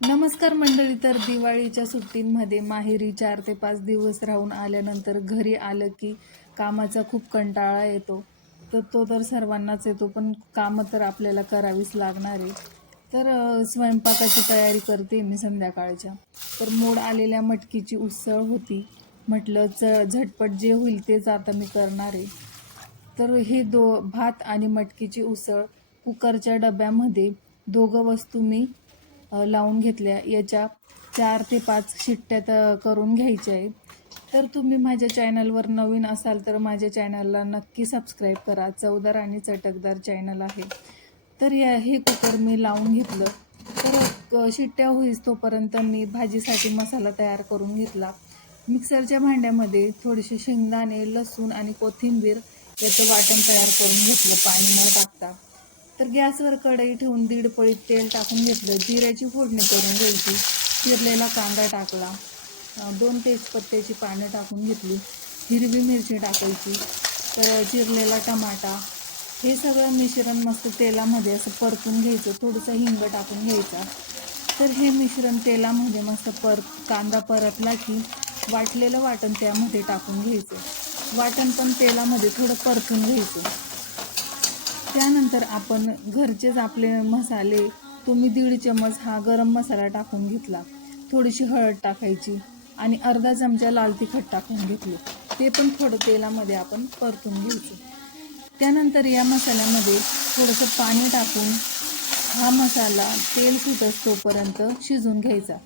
नमस्कार मंडळी तर दिवाळीच्या सुट्टींमध्ये माहेरी चार ते पाच दिवस राहून आल्यानंतर घरी आलं की कामाचा खूप कंटाळा येतो. तर तो तर सर्वांनाच येतो पण कामं तर आपल्याला करावीच लागणार आहे. तर स्वयंपाकाची तयारी करते मी संध्याकाळच्या. तर मोड आलेल्या मटकीची उसळ होती. म्हटलं च झटपट जे होईल तेच आता मी करणार आहे. तर हे दो भात आणि मटकीची उसळ कुकरच्या डब्यामध्ये दोघं वस्तू मी लावून घेतल्या. याच्या चार ते पाच शिट्ट्यात करून घ्यायच्या आहे तर तुम्ही माझ्या चॅनलवर नवीन असाल तर माझ्या चॅनलला नक्की सबस्क्राईब करा. चवदार आणि चटकदार चॅनल आहे. तर या हे कुकर मी लावून घेतलं. तर शिट्ट्या होईस तोपर्यंत मी भाजीसाठी मसाला तयार करून घेतला. मिक्सरच्या भांड्यामध्ये थोडेसे शेंगदाणे लसूण आणि कोथिंबीर याचं वाटण तयार करून घेतलं. पाणी न टाकता. तर गॅसवर कढई ठेवून दीड पळीत तेल टाकून घेतलं. जिऱ्याची फोडणी करून घ्यायची. चिरलेला कांदा टाकला. दोन तेजपत्त्याची पानं टाकून घेतली. हिरवी मिरची टाकायची. तर चिरलेला टमाटा. हे सगळं मिश्रण मस्त तेलामध्ये असं परतून घ्यायचं. थोडंसं हिंग टाकून घ्यायचा. तर हे मिश्रण तेलामध्ये मस्त पर कांदा परतला की वाटलेलं वाटण त्यामध्ये टाकून घ्यायचं. वाटण पण तेलामध्ये थोडं परतून घ्यायचं. त्यानंतर आपण घरचेच आपले मसाले तुम्ही दीड चमच हा गरम मसाला टाकून घेतला. थोडीशी हळद टाकायची आणि अर्धा चमचा लाल तिखट टाकून घेतले. ते पण थोडं तेलामध्ये आपण परतून घ्यायचं. त्यानंतर या मसाल्यामध्ये थोडंसं पाणी टाकून हा मसाला तेल सुटत तोपर्यंत शिजून घ्यायचा.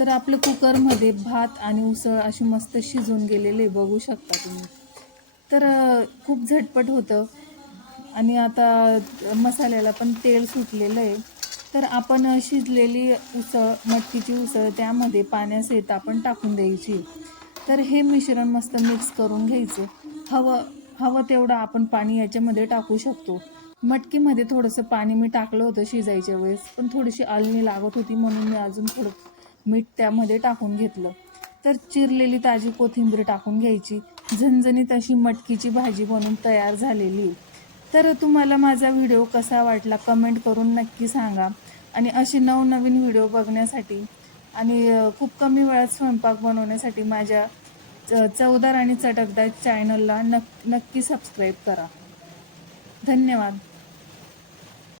तर आपलं कुकरमध्ये भात आणि उसळ अशी मस्त शिजून गेलेले बघू शकता तुम्ही. तर खूप झटपट होतं. आणि आता मसाल्याला पण तेल सुटलेलं आहे. तर आपण शिजलेली उसळ मटकीची उसळ त्यामध्ये पाण्यासहित आपण टाकून द्यायची. तर हे मिश्रण मस्त मिक्स करून घ्यायचं. हवं हवं तेवढं आपण पाणी याच्यामध्ये टाकू शकतो. मटकीमध्ये थोडंसं पाणी मी टाकलं होतं शिजायच्या वेळेस पण थोडीशी आलणी लागत होती म्हणून मी अजून थोडं मीठ त्यामध्ये टाकून घेतलं. तर चिरलेली ताजी कोथिंबीर टाकून घ्यायची. झणझणीत अशी मटकीची भाजी बनून तयार झालेली. आहे. तर तुम्हाला माझा व्हिडिओ कसा वाटला कमेंट करून नक्की सांगा. आणि अशी नवनवीन व्हिडिओ बघण्यासाठी आणि खूप कमी वेळात स्वयंपाक बनवण्यासाठी माझ्या च- चवदार आणि चटकदार चॅनलला नक नक्की सबस्क्राईब करा. धन्यवाद.